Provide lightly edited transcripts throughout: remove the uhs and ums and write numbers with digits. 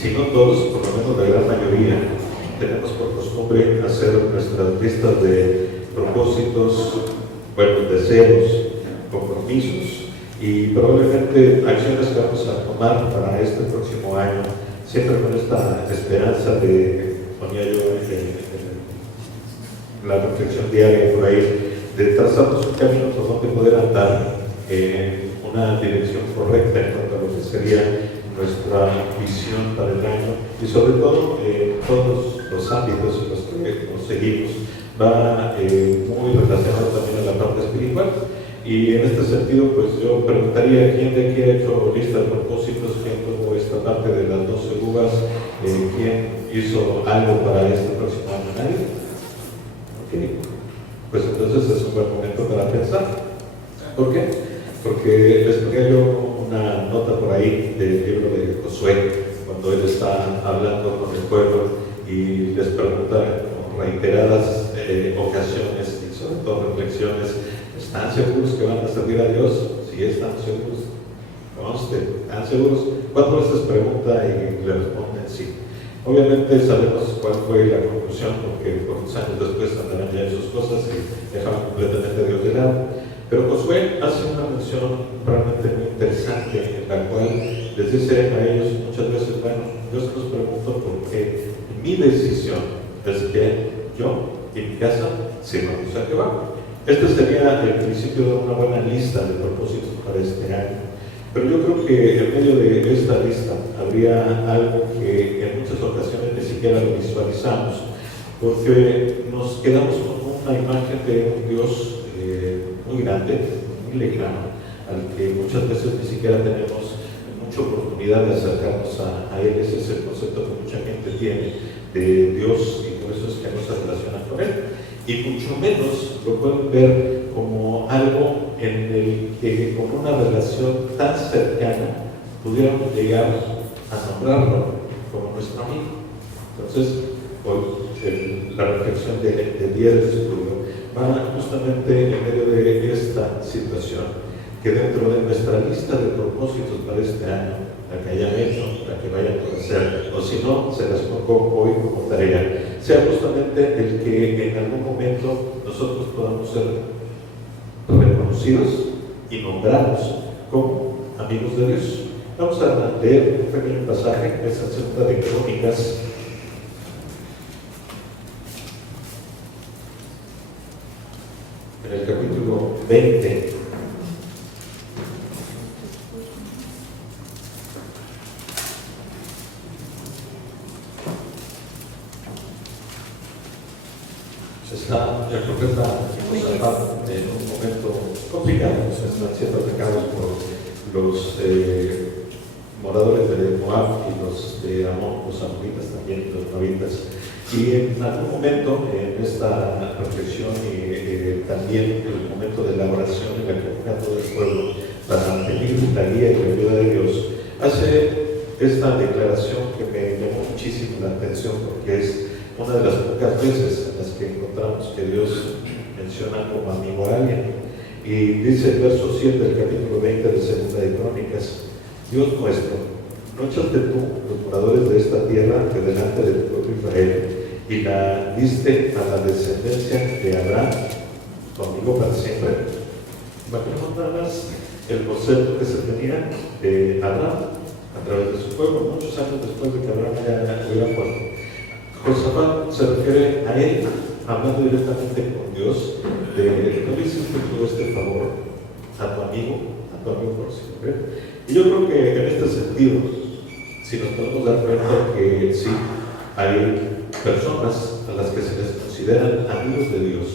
si no todos, por lo menos la gran mayoría, tenemos por costumbre hacer nuestras listas de propósitos, buenos deseos, compromisos y probablemente acciones que vamos a tomar para este próximo año, siempre con esta esperanza de, ponía yo en la reflexión diaria por ahí, de trazarnos un camino por donde poder andar en una dirección correcta en cuanto a lo que sería nuestra visión para el año y sobre todo todos los ámbitos en los que nos seguimos. Va muy relacionado también a la parte espiritual y en este sentido pues yo preguntaría quién de aquí ha hecho lista de propósitos, quién tuvo esta parte de las 12 uvas, quién hizo algo para este próximo año. ¿Nadie? Okay. Pues entonces es un buen momento para pensar. ¿Por qué? Porque les ponía yo una nota por ahí del libro de Josué, cuando él está hablando con el pueblo y les pregunta con reiteradas ocasiones y sobre todo reflexiones: ¿están seguros que van a servir a Dios? Si están seguros, conste, ¿están seguros? 4 veces pregunta y le responden sí. Obviamente sabemos cuál fue la conclusión, porque por unos años después andarán ya en sus cosas y dejaban completamente a Dios de lado. Pero Josué hace una mención realmente muy interesante, en la cual les dice a ellos muchas veces: bueno, yo se los pregunto porque mi decisión es que yo y mi casa sirvamos a Jehová. Este sería el principio de una buena lista de propósitos para este año. Pero yo creo que en medio de esta lista habría algo que en muchas ocasiones ni siquiera lo visualizamos, porque nos quedamos con una imagen de un Dios muy grande, muy lejano, al que muchas veces ni siquiera tenemos mucha oportunidad de acercarnos a Él. Ese es el concepto que mucha gente tiene de Dios y por eso es que no se relaciona con Él. Y mucho menos lo pueden ver como algo en el que con una relación tan cercana pudiéramos llegar a nombrarlo como nuestro amigo. Entonces, hoy la reflexión del día del estudio va justamente en medio de esta situación, que dentro de nuestra lista de propósitos para este año, la que hayan hecho, la que vayan a hacer, o si no, se las pongo hoy como tarea, sea justamente el que en algún momento nosotros podamos ser reconocidos y nombrados como amigos de Dios. Vamos a leer un pequeño pasaje, es en Segunda de Crónicas, en el capítulo 20. El profeta Josafat en un momento complicado, están siendo atacados por los moradores de Moab y los de Amón, los amonitas también, los moabitas. Y en algún momento, en esta reflexión y también en el momento de la oración en la que ponga todo el pueblo para pedir la guía y la ayuda de Dios, hace esta declaración que me llamó muchísimo la atención, porque es una de las pocas veces en las que encontramos que Dios menciona como amigo a alguien. Y dice el verso 7 del capítulo 20 de Segunda de Crónicas: Dios nuestro, ¿no echaste tú los moradores de esta tierra de delante del pueblo Israel y la diste a la descendencia de Abraham, tu amigo para siempre? Imaginemos nada más el concepto que se tenía de Abraham a través de su pueblo, muchos años después de que Abraham ya hubiera muerto. Josafat se refiere a él, hablando directamente con Dios, de: ¿no le hiciste tú este favor a tu amigo por siempre? Y yo creo que en este sentido, si nos podemos dar cuenta que sí, hay personas a las que se les consideran amigos de Dios,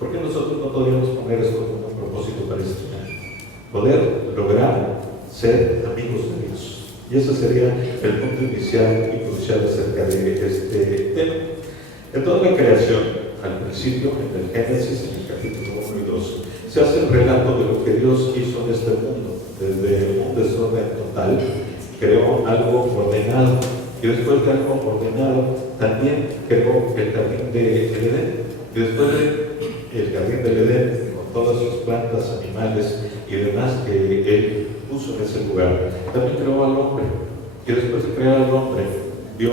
¿por qué nosotros no podríamos poner esto como un propósito para este año? Poder lograr ser amigos de Dios. Y ese sería el punto inicial y crucial acerca de este tema. En toda la creación, al principio, en el Génesis, en el capítulo 1 y 2, se hace el relato de lo que Dios hizo en este mundo. Desde un desorden total, creó algo ordenado. Y después de algo ordenado, también creó el jardín de Edén. Y después del jardín del Edén, con todas sus plantas, animales y demás que Él puso en ese lugar, también creó al hombre. Y después de crear al hombre, vio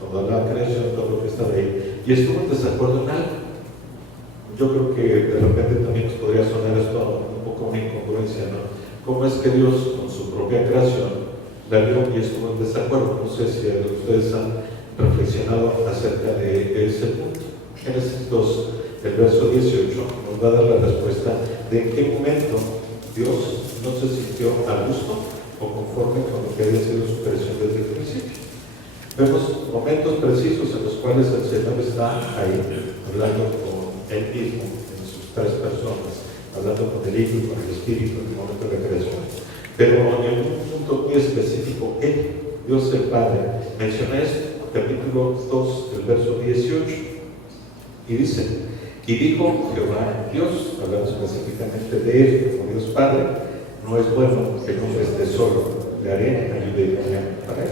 toda la creación, todo lo que estaba ahí, y estuvo en desacuerdo en algo. Yo creo que de repente también nos podría sonar esto un poco una incongruencia, ¿no? ¿Cómo es que Dios, con su propia creación, la vio y estuvo en desacuerdo? No sé si ustedes han reflexionado acerca de ese punto. Génesis 2, el verso 18, nos va a dar la respuesta de en qué momento Dios no se sintió a gusto o conforme con lo que había sido su creación desde el principio. Vemos momentos precisos en los cuales el Señor está ahí, hablando con Él mismo, en sus tres personas, hablando con el Hijo y con el Espíritu en el momento de la creación. Pero en un punto muy específico, Él, Dios el Padre, menciona esto, capítulo 2, el verso 18, y dice: y dijo Jehová Dios, hablando específicamente de Él como Dios Padre, no es bueno que el hombre esté solo, le haré ayuda idónea para él.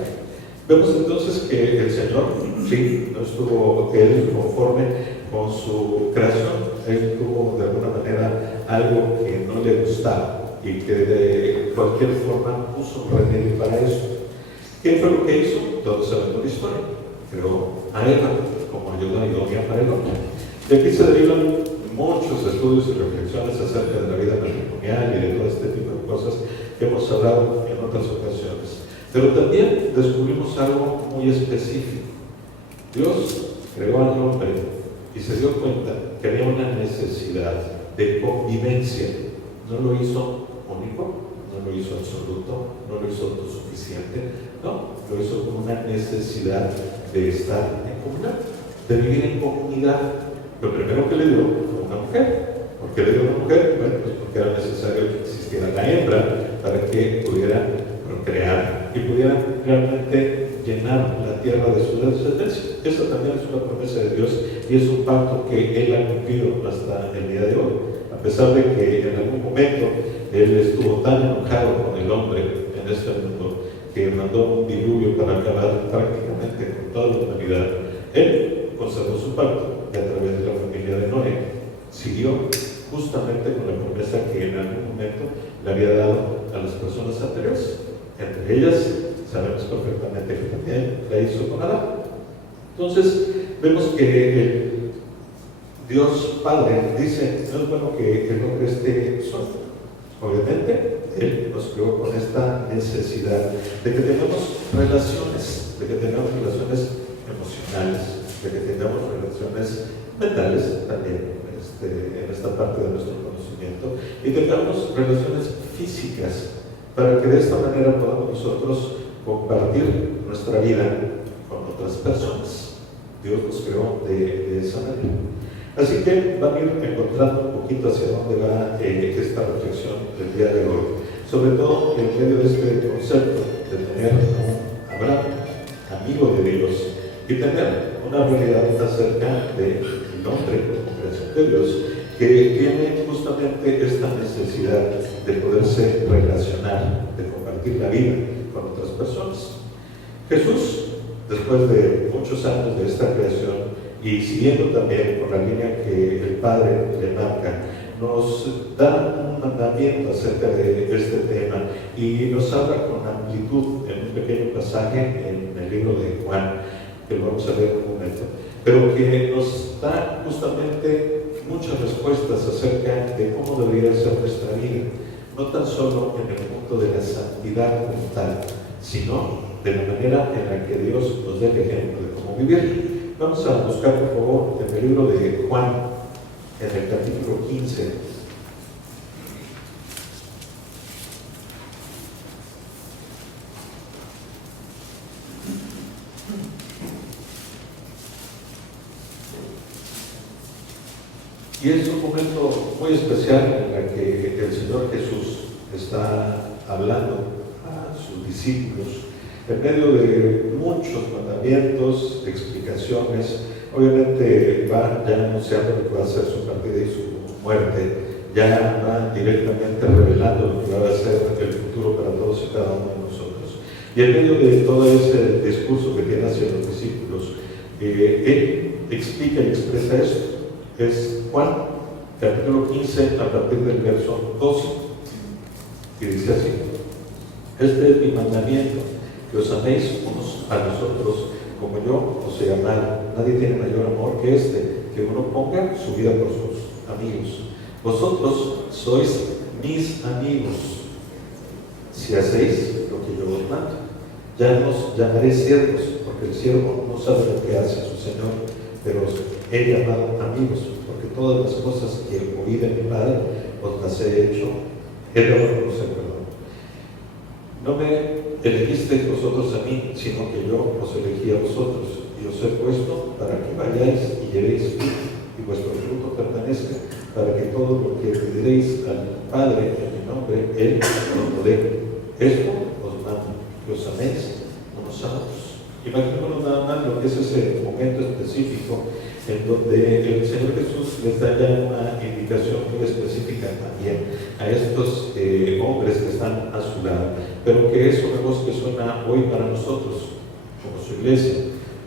Vemos entonces que el Señor, sí, no estuvo Él conforme con su creación. Él tuvo de alguna manera algo que no le gustaba y que de cualquier forma puso un remedio para eso. ¿Qué fue lo que hizo? Todos sabemos la historia. Creó a Eva como ayuda idónea para el hombre. De aquí se derivan muchos estudios y reflexiones acerca de la vida matrimonial y de todo este tipo de cosas que hemos hablado en otras ocasiones. Pero también descubrimos algo muy específico. Dios creó al hombre y se dio cuenta que había una necesidad de convivencia. No lo hizo único, no lo hizo absoluto, no lo hizo autosuficiente, no, lo hizo como una necesidad de estar en comunidad, de vivir en comunidad. Lo primero que le dio fue una mujer. ¿Por qué le dio una mujer? Bueno, pues porque era necesario que existiera la hembra para que pudiera procrear y pudiera realmente llenar la tierra de su descendencia. Esa también es una promesa de Dios y es un pacto que Él ha cumplido hasta el día de hoy. A pesar de que en algún momento Él estuvo tan enojado con el hombre en este mundo que mandó un diluvio para acabar prácticamente con toda la humanidad, Él conservó su pacto y a través de la familia de Noé siguió justamente con la promesa que en algún momento le había dado a las personas anteriores. Entre ellas, sabemos perfectamente que también la hizo con Adán. Entonces, vemos que el Dios Padre dice: no es bueno que el hombre esté solo. Obviamente, Él nos creó con esta necesidad de que tengamos relaciones, de que tengamos relaciones emocionales, de que tengamos relaciones mentales también en esta parte de nuestro conocimiento, y tengamos relaciones físicas para que de esta manera podamos nosotros compartir nuestra vida con otras personas. Dios nos creó de esa manera. Así que van a ir encontrando un poquito hacia dónde va esta reflexión del día de hoy, sobre todo en medio de este concepto de tener un Abraham, amigo de Dios, y tener una realidad acerca del hombre como creación de Dios, que tiene justamente esta necesidad de poderse relacionar, de compartir la vida con otras personas. Jesús, después de muchos años de esta creación y siguiendo también con la línea que el Padre le marca, nos da un mandamiento acerca de este tema y nos habla con amplitud en un pequeño pasaje en el libro de Juan, que lo vamos a ver en un momento, pero que nos da justamente muchas respuestas acerca de cómo debería ser nuestra vida, no tan solo en el punto de la santidad como tal, sino de la manera en la que Dios nos dé el ejemplo de cómo vivir. Vamos a buscar, por favor, en el libro de Juan, en el capítulo 15. Y es un momento muy especial en el que el Señor Jesús está hablando a sus discípulos en medio de muchos mandamientos, explicaciones. Obviamente va ya anunciando lo que va a ser su partida y su muerte, ya va directamente revelando lo que va a ser el futuro para todos y cada uno de nosotros. Y en medio de todo ese discurso que tiene hacia los discípulos, Él explica y expresa esto. Es Juan, capítulo 15, a partir del verso 12, y dice así: este es mi mandamiento, que os améis unos a los otros como yo os he amado. Nadie tiene mayor amor que este, que uno ponga su vida por sus amigos. Vosotros sois mis amigos si hacéis lo que yo os mando. Ya no os llamaré siervos, porque el siervo no sabe lo que hace su Señor, pero os he llamado amigos, porque todas las cosas que oí de mi Padre os las he hecho. He dado a conocer, perdón. No me elegisteis vosotros a mí, sino que yo os elegí a vosotros, y os he puesto para que vayáis y llevéis fruto, y vuestro fruto permanezca, para que todo lo que pediréis al Padre en mi nombre, Él os lo dé. Esto os mando, que os améis unos a otros. Imaginémonos nada más lo que es ese momento específico en donde el Señor Jesús les da ya una indicación muy específica también a estos hombres que están a su lado, pero que es una voz que suena hoy para nosotros, como su iglesia,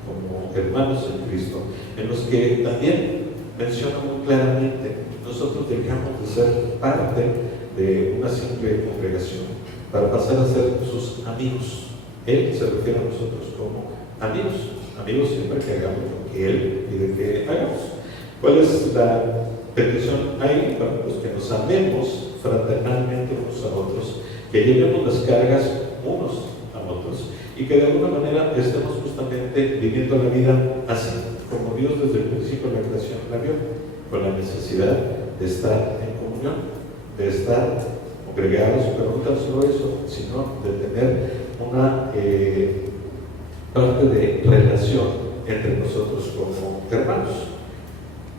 como hermanos en Cristo, en los que también menciona muy claramente: nosotros dejamos de ser parte de una simple congregación para pasar a ser sus amigos. Él se refiere a nosotros como amigos, amigos siempre que hagamos lo que Él pide que hagamos. ¿Cuál es la petición ahí? Bueno, pues que nos amemos fraternalmente unos a otros, que llevemos las cargas unos a otros y que de alguna manera estemos justamente viviendo la vida así, como Dios desde el principio de la creación la vio, con la necesidad de estar en comunión, de estar congregados, pero no tan solo eso, sino de tener una parte de relación entre nosotros como hermanos.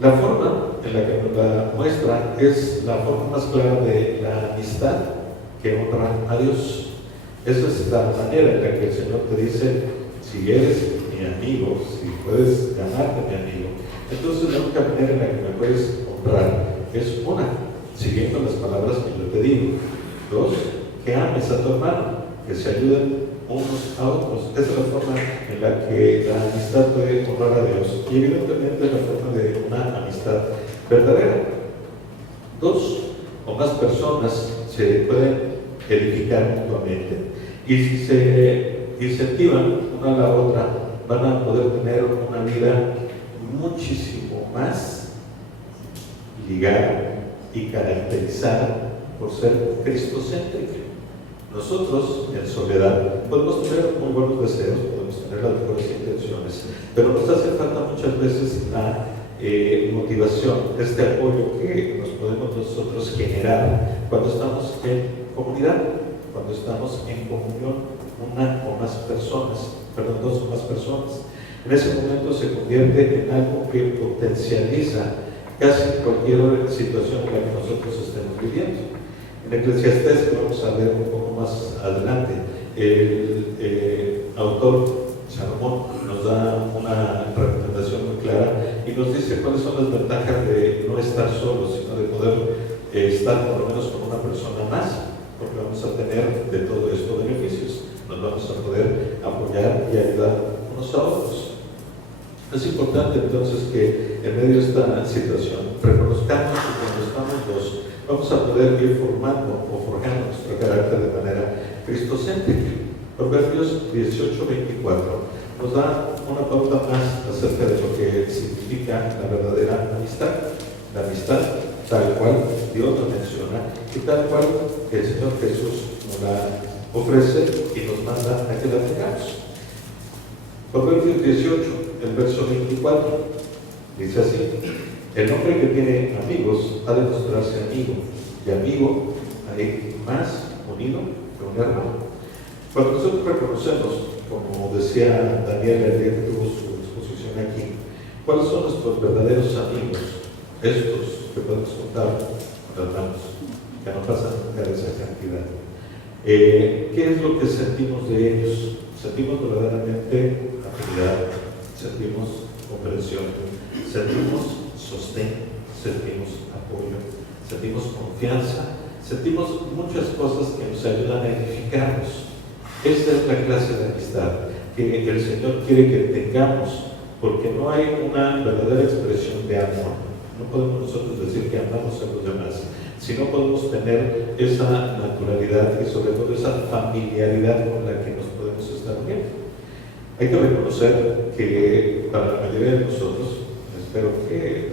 La forma en la que nos la muestra es la forma más clara de la amistad que honra a Dios. Esa es la manera en la que el Señor te dice: si eres mi amigo, si puedes llamarte mi amigo, entonces la única manera en la que me puedes honrar es una, siguiendo las palabras que yo te digo; dos, que ames a tu hermano, que se ayuden unos a otros. Esa es la forma en la que la amistad puede honrar a Dios, y evidentemente es la forma de una amistad verdadera. Dos o más personas se pueden edificar mutuamente, y si se incentivan una a la otra, van a poder tener una vida muchísimo más ligada y caracterizada por ser cristocéntrica. Nosotros, en soledad, podemos tener muy buenos deseos, podemos tener las mejores intenciones, pero nos hace falta muchas veces la motivación, este apoyo que nos podemos nosotros generar cuando estamos en comunidad, cuando estamos en comunión una o más personas, dos o más personas. En ese momento se convierte en algo que potencializa casi cualquier situación en la que nosotros estemos viviendo. En Eclesiastés, que vamos a ver un poco más adelante, el autor Salomón nos da una recomendación muy clara y nos dice cuáles son las ventajas de no estar solos, sino de poder estar por lo menos con una persona más, porque vamos a tener de todo esto beneficios, nos vamos a poder apoyar y ayudar unos a otros. Es importante entonces que en medio de esta situación reconozcamos que cuando estamos dos vamos a poder ir formando o forjando nuestro carácter de manera cristocéntrica. Proverbios 18:24 nos da una pauta más acerca de lo que significa la verdadera amistad. La amistad tal cual Dios la menciona y tal cual el Señor Jesús nos la ofrece y nos manda a que la tengamos. Proverbios 18, el verso 24, dice así: el hombre que tiene amigos ha de mostrarse amigo, y amigo hay más unido que un hermano. Cuando nosotros reconocemos, como decía Daniel el día que tuvo su exposición aquí, cuáles son nuestros verdaderos amigos, estos que podemos contar con las manos, que no pasan nunca de esa cantidad. ¿Qué es lo que sentimos de ellos? Sentimos verdaderamente afinidad, sentimos comprensión, sentimos sostén, sentimos apoyo, sentimos confianza, sentimos muchas cosas que nos ayudan a edificarnos. Esta es la clase de amistad que el Señor quiere que tengamos, porque no hay una verdadera expresión de amor. No podemos nosotros decir que amamos a los demás si no podemos tener esa naturalidad y sobre todo esa familiaridad con la que nos podemos estar uniendo. Hay que reconocer que para la mayoría de nosotros, espero que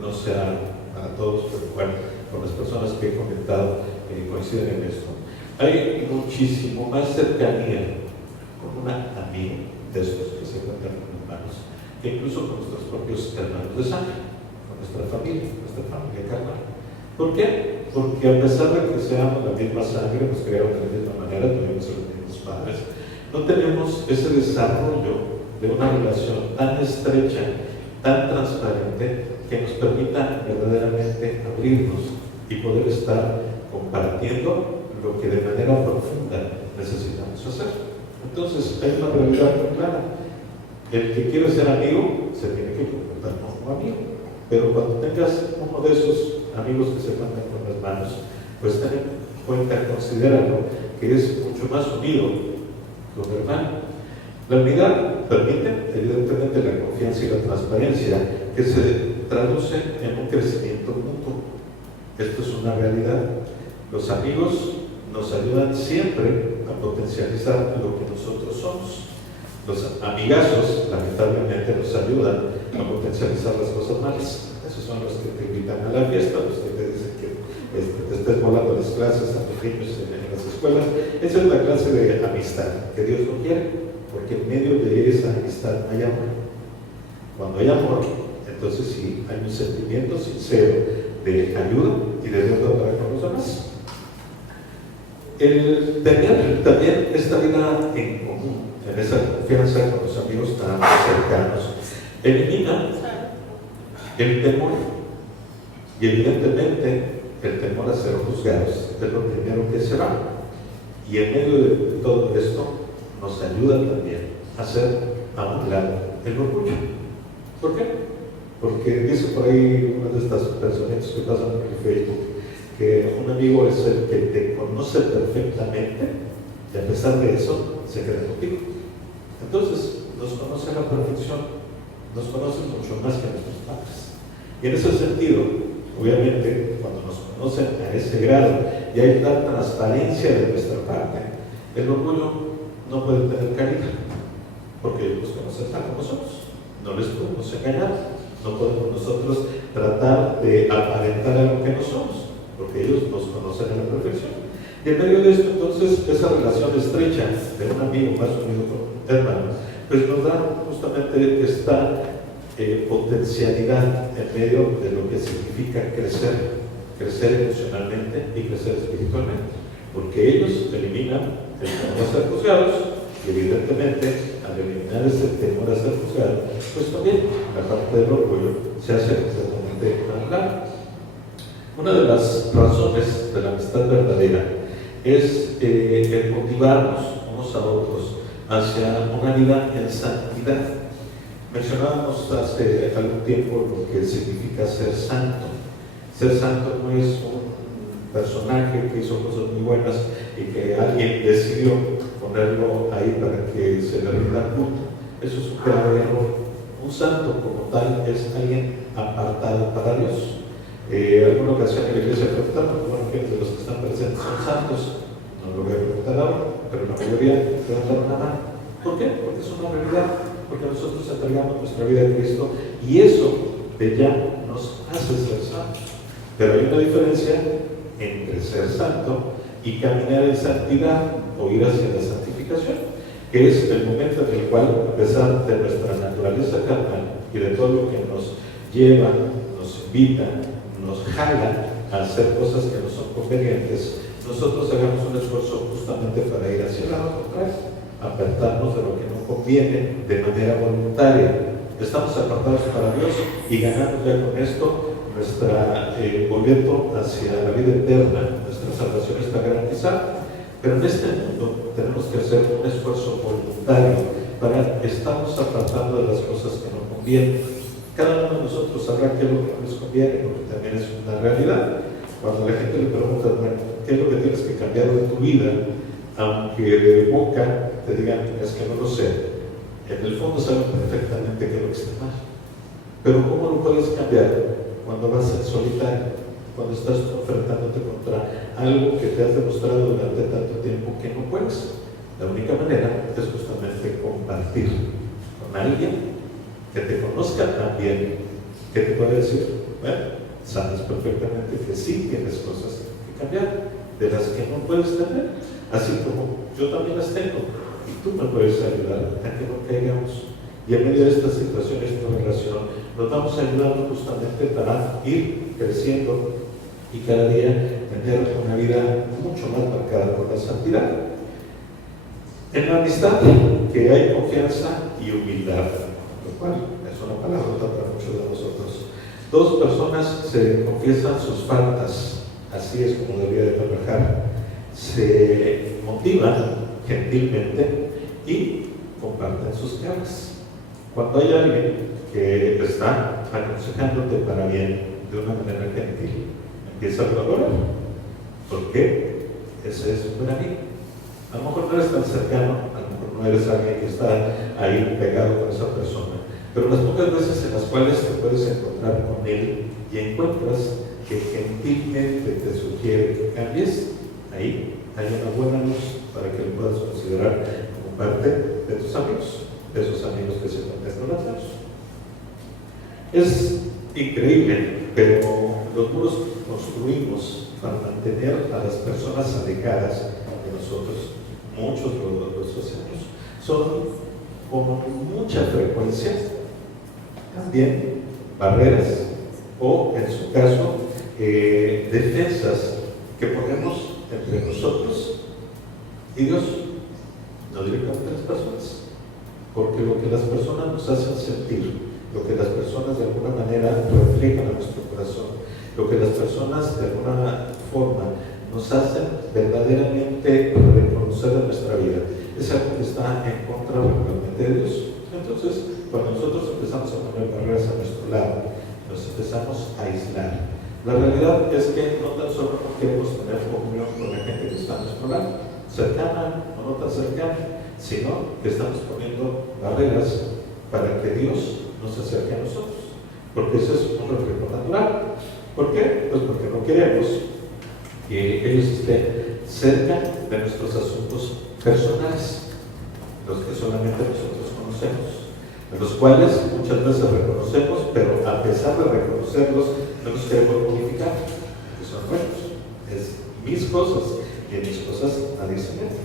no sea para todos, pero bueno, con las personas que he comentado coinciden en esto, hay muchísimo más cercanía con un amigo de estos que se encuentran con hermanos, que incluso con nuestros propios hermanos de sangre, con nuestra familia carnal. ¿Por qué? Porque a pesar de que seamos la misma sangre, nos crearon de la misma manera, tuvimos los mismos padres, no tenemos ese desarrollo de una relación tan estrecha, tan transparente, que nos permita verdaderamente abrirnos y poder estar compartiendo lo que de manera profunda necesitamos hacer. Entonces, hay una realidad muy clara. El que quiere ser amigo se tiene que comportar como amigo, pero cuando tengas uno de esos amigos que se mandan con las manos, pues ten en cuenta, considéralo, que es mucho más unido que un hermano. La unidad permite, evidentemente, la confianza y la transparencia, que se traduce en un crecimiento mutuo. Esto es una realidad. Los amigos nos ayudan siempre a potencializar lo que nosotros somos. Los amigazos, lamentablemente, nos ayudan a potencializar las cosas malas. Esos son los que te invitan a la fiesta, los que te dicen que te estés volando las clases a los niños en las escuelas. Esa es la clase de amistad que Dios no quiere, porque en medio de esa amistad hay amor. Cuando hay amor, entonces sí hay un sentimiento sincero de ayuda y de deuda para con los demás. El tener también esta vida en común, en esa confianza con los amigos tan cercanos, elimina el temor. Y evidentemente el temor a ser juzgados es lo primero que se va. Y en medio de todo esto nos ayuda también a hacer a un lado el orgullo. ¿Por qué? Porque dice por ahí una de estas personitas que pasan por el Facebook que un amigo es el que te conoce perfectamente y a pesar de eso se queda contigo. Entonces nos conoce a la perfección, nos conoce mucho más que nuestros padres. Y en ese sentido, obviamente, cuando nos conocen a ese grado y hay tal transparencia de nuestra parte, el orgullo no puede tener cabida, porque ellos nos conocen tal como somos. No les podemos engañar, no podemos nosotros tratar de aparentar algo que no somos, porque ellos nos conocen a la perfección. Y en medio de esto, entonces, esa relación estrecha de un amigo más unido con un hermano, pues nos da justamente esta potencialidad en medio de lo que significa crecer emocionalmente y crecer espiritualmente, porque ellos eliminan el temor a ser juzgados y evidentemente al eliminar ese temor a ser juzgado, pues también la parte del orgullo se hace completamente anulada. Una de las razones de la amistad verdadera es el motivarnos unos a otros hacia una vida en santidad. Mencionábamos hace algún tiempo lo que significa ser santo. Ser santo no es un personaje que hizo cosas muy buenas y que alguien decidió ponerlo ahí para que se le rinda culto. Eso es un grave error. Un santo como tal es alguien apartado para Dios. Alguna ocasión en la iglesia preguntaron, bueno, ¿quiénes de los que están presentes son santos? No lo voy a preguntar ahora, pero la mayoría levantaron la mano. ¿Por qué? Porque es una realidad. Porque nosotros entregamos nuestra vida a Cristo y eso de ya nos hace ser santos. Pero hay una diferencia entre ser santo y caminar en santidad o ir hacia la santificación, que es el momento en el cual, a pesar de nuestra naturaleza carnal y de todo lo que nos lleva, nos invita, nos jala a hacer cosas que no son convenientes, nosotros hagamos un esfuerzo justamente para ir hacia el lado contrario, apartarnos de lo que no conviene de manera voluntaria. Estamos apartados para Dios y ganamos ya con esto nuestra boleto hacia la vida eterna. Nuestra salvación está garantizada. Pero en este mundo tenemos que hacer un esfuerzo voluntario para estarnos apartando de las cosas que no convienen. Cada uno de nosotros sabrá qué es lo que no les conviene, porque también es una realidad. Cuando la gente le pregunta, bueno, ¿qué es lo que tienes que cambiar de tu vida? Aunque de boca te digan, es que no lo sé, en el fondo saben perfectamente qué es lo que está mal. Pero ¿cómo lo puedes cambiar cuando vas en solitario? cuando estás enfrentándote contra algo que te has demostrado durante tanto tiempo que no puedes. La única manera es justamente compartir con alguien que te conozca tan bien, que te pueda decir, bueno, sabes perfectamente que sí tienes cosas que cambiar, de las que no puedes tener, así como yo también las tengo, y tú me puedes ayudar a que no caigamos. Y en medio de estas situaciones de relación, nos vamos ayudando justamente para ir creciendo y cada día tener una vida mucho más marcada por la santidad. En la amistad, que hay confianza y humildad, lo cual es una palabra para muchos de nosotros. Dos personas se confiesan sus faltas, así es como debería de trabajar, se motivan gentilmente y comparten sus cargas. Cuando hay alguien que está aconsejándote para bien de una manera gentil, empieza a colaborar. ¿Por qué? Ese es un buen amigo. A lo mejor no eres tan cercano, a lo mejor no eres alguien que está ahí pegado con esa persona, pero las pocas veces en las cuales te puedes encontrar con él y encuentras que gentilmente te sugiere que cambies, ahí hay una buena luz para que lo puedas considerar como parte de tus amigos, de esos amigos que se contestan las manos. Es increíble, pero los muros que construimos para mantener a las personas alejadas de nosotros, muchos los hacemos, son con mucha frecuencia también barreras o, en su caso, defensas que ponemos entre nosotros y Dios, no directamente las personas, porque lo que las personas nos hacen sentir, lo que las personas de alguna manera reflejan a nuestro corazón, lo que las personas de alguna forma nos hacen verdaderamente reconocer en nuestra vida, es algo que está en contra realmente de Dios. Entonces, cuando nosotros empezamos a poner barreras a nuestro lado, nos empezamos a aislar. La realidad es que no tan solo no queremos tener comunión con la gente que está a nuestro lado, cercana o no tan cercana, sino que estamos poniendo barreras para que Dios nos acerque a nosotros, porque eso es un reflejo natural. ¿Por qué? Pues porque no queremos que ellos estén cerca de nuestros asuntos personales, los que solamente nosotros conocemos, en los cuales muchas veces reconocemos, pero a pesar de reconocerlos, no nos queremos modificar, que son buenos. Es mis cosas, y en mis cosas nadie se mete.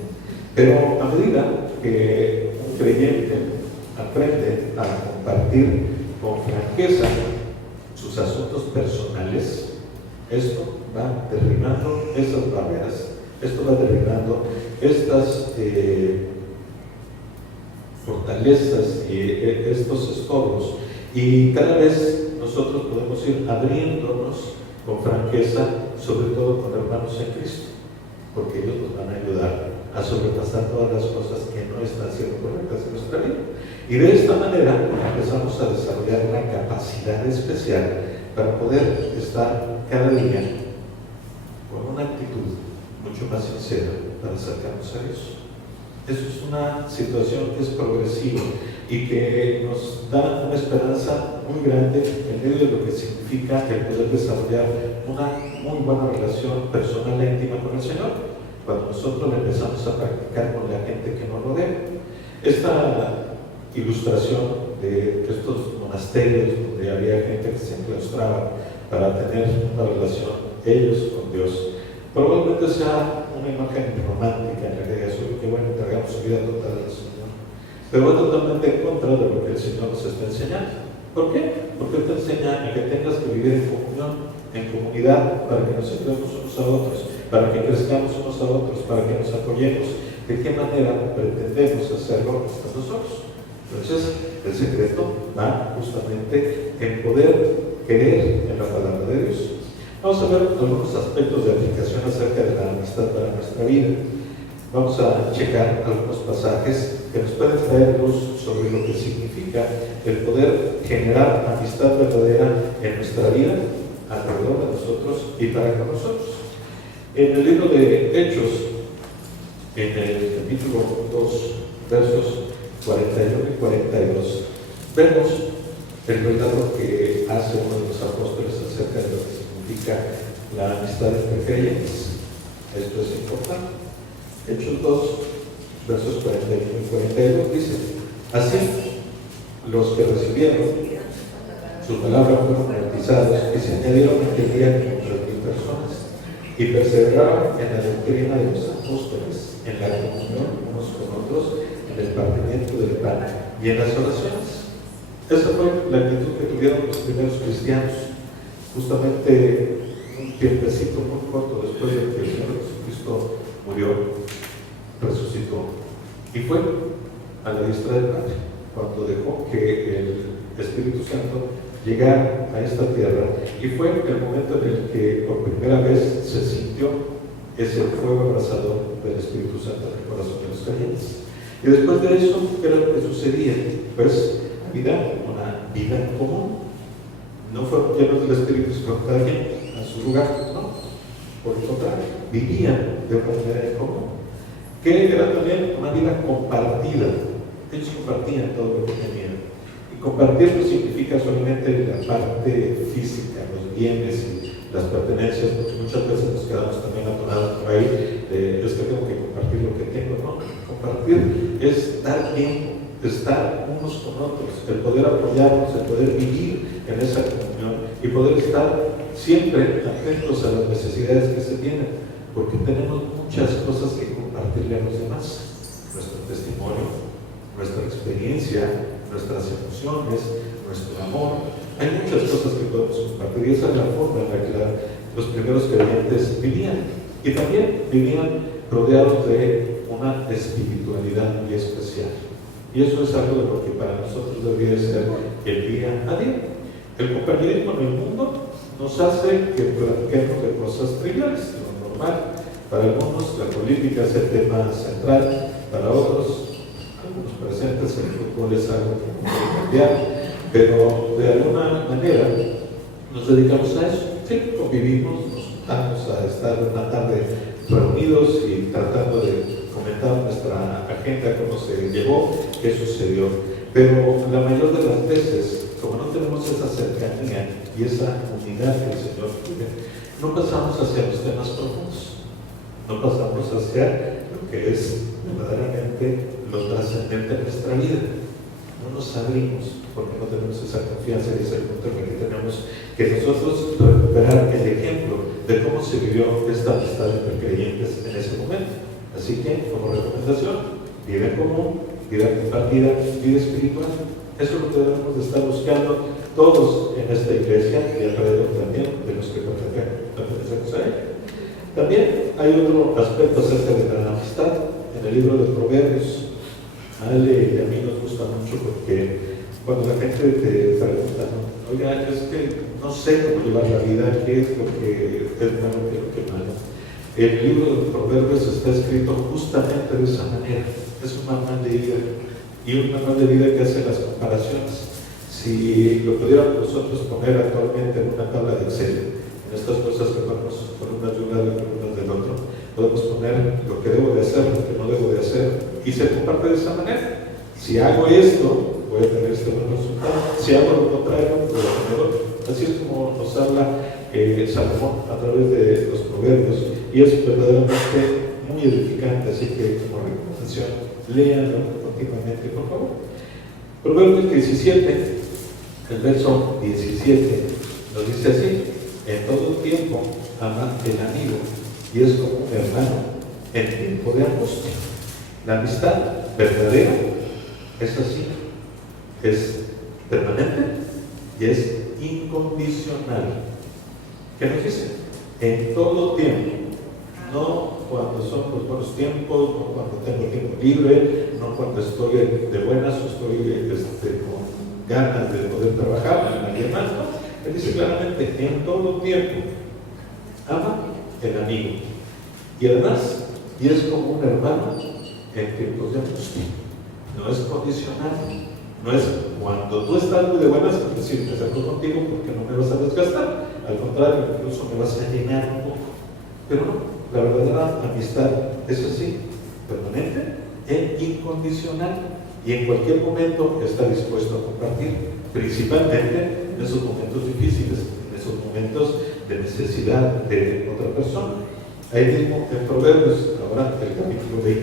Pero a medida que un creyente aprende a compartir con franqueza sus asuntos personales, esto va derribando esas barreras, esto va derribando estas fortalezas y estos estorbos, y cada vez nosotros podemos ir abriéndonos con franqueza, sobre todo con hermanos en Cristo, porque ellos nos van a ayudar a sobrepasar todas las cosas que no están siendo correctas en nuestra vida. Y de esta manera empezamos a desarrollar una capacidad especial para poder estar cada día con una actitud mucho más sincera para acercarnos a Dios. Eso es una situación que es progresiva y que nos da una esperanza muy grande en medio de lo que significa el poder desarrollar una muy buena relación personal e íntima con el Señor, cuando nosotros la empezamos a practicar con la gente que nos rodea. Esta ilustración de estos monasterios donde había gente que se enclaustraba para tener una relación ellos con Dios, probablemente sea una imagen romántica en la que Jesús, que bueno, entregamos su vida total al Señor, pero va totalmente en contra de lo que el Señor nos está enseñando. ¿Por qué? Porque Él te enseña a que tengas que vivir en comunión, en comunidad, para que nos ayudemos unos a otros, para que crezcamos unos a otros, para que nos apoyemos. ¿De qué manera pretendemos hacerlo nosotros? Entonces, el secreto va justamente en poder creer en la palabra de Dios. Vamos a ver algunos aspectos de aplicación acerca de la amistad para nuestra vida. Vamos a checar algunos pasajes que nos pueden traer luz sobre lo que significa el poder generar amistad verdadera en nuestra vida, alrededor de nosotros y para con nosotros. En el libro de Hechos, en el capítulo 2, versos 41 y 42, vemos el relato que hace uno de los apóstoles acerca de lo que significa la amistad entre creyentes. Esto es importante. Hechos 2, versos 41 y 42 dice: así, los que recibieron su palabra fueron bautizados y se añadieron aquel día 500,000 personas, y perseveraban en la doctrina de los apóstoles, en la comunión unos con otros, en el partimiento del pan y en las oraciones. Esa fue la actitud que tuvieron los primeros cristianos. Justamente un tiempecito muy corto después de que el Señor Jesucristo murió, resucitó y fue a la diestra del Padre, cuando dejó que el Espíritu Santo llegara a esta tierra, y fue el momento en el que por primera vez se sintió ese fuego abrasador del Espíritu Santo en el corazón de los creyentes. Y después de eso, ¿qué era lo que sucedía? Pues una vida común. No fueron llenos del Espíritu Santo cada quien a su lugar, no. Por el contrario, vivían de una manera en común, que era también una vida compartida. Ellos compartían todo lo que tenían. Y compartir no significa solamente la parte física, los bienes y las pertenencias, porque muchas veces nos quedamos también atorados por ahí, es que tengo que compartir lo que tengo. No, compartir es dar tiempo, estar unos con otros, el poder apoyarnos, el poder vivir en esa comunión y poder estar siempre atentos a las necesidades que se tienen, porque tenemos muchas cosas que compartirle a los demás: nuestro testimonio, nuestra experiencia, nuestras emociones, nuestro amor. Hay muchas cosas que podemos compartir, y esa es la forma en la que los primeros creyentes vivían, y también vivían rodeados de una espiritualidad muy especial. Y eso es algo de lo que para nosotros debería ser el día a día. El compañerismo en el mundo nos hace que platiquemos de cosas triviales, lo normal. Para algunos la política es el tema central, para otros, algunos presentes, el fútbol es algo que no puede cambiar, pero de alguna manera nos dedicamos a eso. Sí, convivimos, nos juntamos a estar una tarde reunidos y tratando de comentar nuestra agenda, cómo se llevó, qué sucedió. Pero la mayor de las veces, como no tenemos esa cercanía y esa unidad que el Señor pide, no pasamos hacia los temas profundos, no pasamos hacia lo que es verdaderamente lo trascendente en nuestra vida. No nos abrimos porque no tenemos esa confianza y ese punto en el que tenemos que nosotros recuperar el ejemplo de cómo se vivió esta amistad entre creyentes en ese momento. Así que, como recomendación, vida común, vida compartida, vida espiritual. Eso es lo que debemos de estar buscando todos en esta iglesia y alrededor también de los que pertenecemos a ella. También hay otro aspecto acerca de la amistad en el libro de Proverbios. A Ale y a mí nos gusta mucho porque cuando la gente te pregunta, ¿no? Oiga, es que no sé cómo llevar la vida, qué es lo que es bueno, qué es lo que es malo. El libro de Proverbios está escrito justamente de esa manera. Es un manual de vida, y un manual de vida que hace las comparaciones. Si lo pudiéramos nosotros poner actualmente en una tabla de Excel, en estas cosas que ponemos columnas de un lado y columnas del otro, podemos poner lo que debo de hacer, lo que no debo de hacer, y se comparte de esa manera. Si hago esto, voy a tener este buen resultado. Si hago lo contrario, voy a tener otro. Así es como nos habla Salomón a través de los proverbios, y es verdaderamente muy edificante. Así que, como recomendación, léanlo continuamente, por favor. Proverbios 17, el verso 17, nos dice así: en todo tiempo ama el amigo, y es como un hermano en tiempo de angustia. La amistad verdadera es así, es permanente y es incondicional. ¿Qué nos dice? En todo tiempo, no cuando son los buenos tiempos, no cuando tengo tiempo libre, no cuando estoy de buenas o estoy con ganas de poder trabajar en alguien más, no. Él dice claramente: en todo tiempo ama el amigo, y además, y es como un hermano en tiempos de angustia. No es condicional, no es cuando tú estás muy de buenas, es decir, me acerco contigo porque no me vas a desgastar, al contrario, incluso me vas a llenar un poco. Pero no, la verdadera amistad es así, permanente e incondicional, y en cualquier momento está dispuesto a compartir, principalmente en esos momentos difíciles, en esos momentos de necesidad de otra persona. Ahí mismo en Proverbios, ahora el capítulo 20.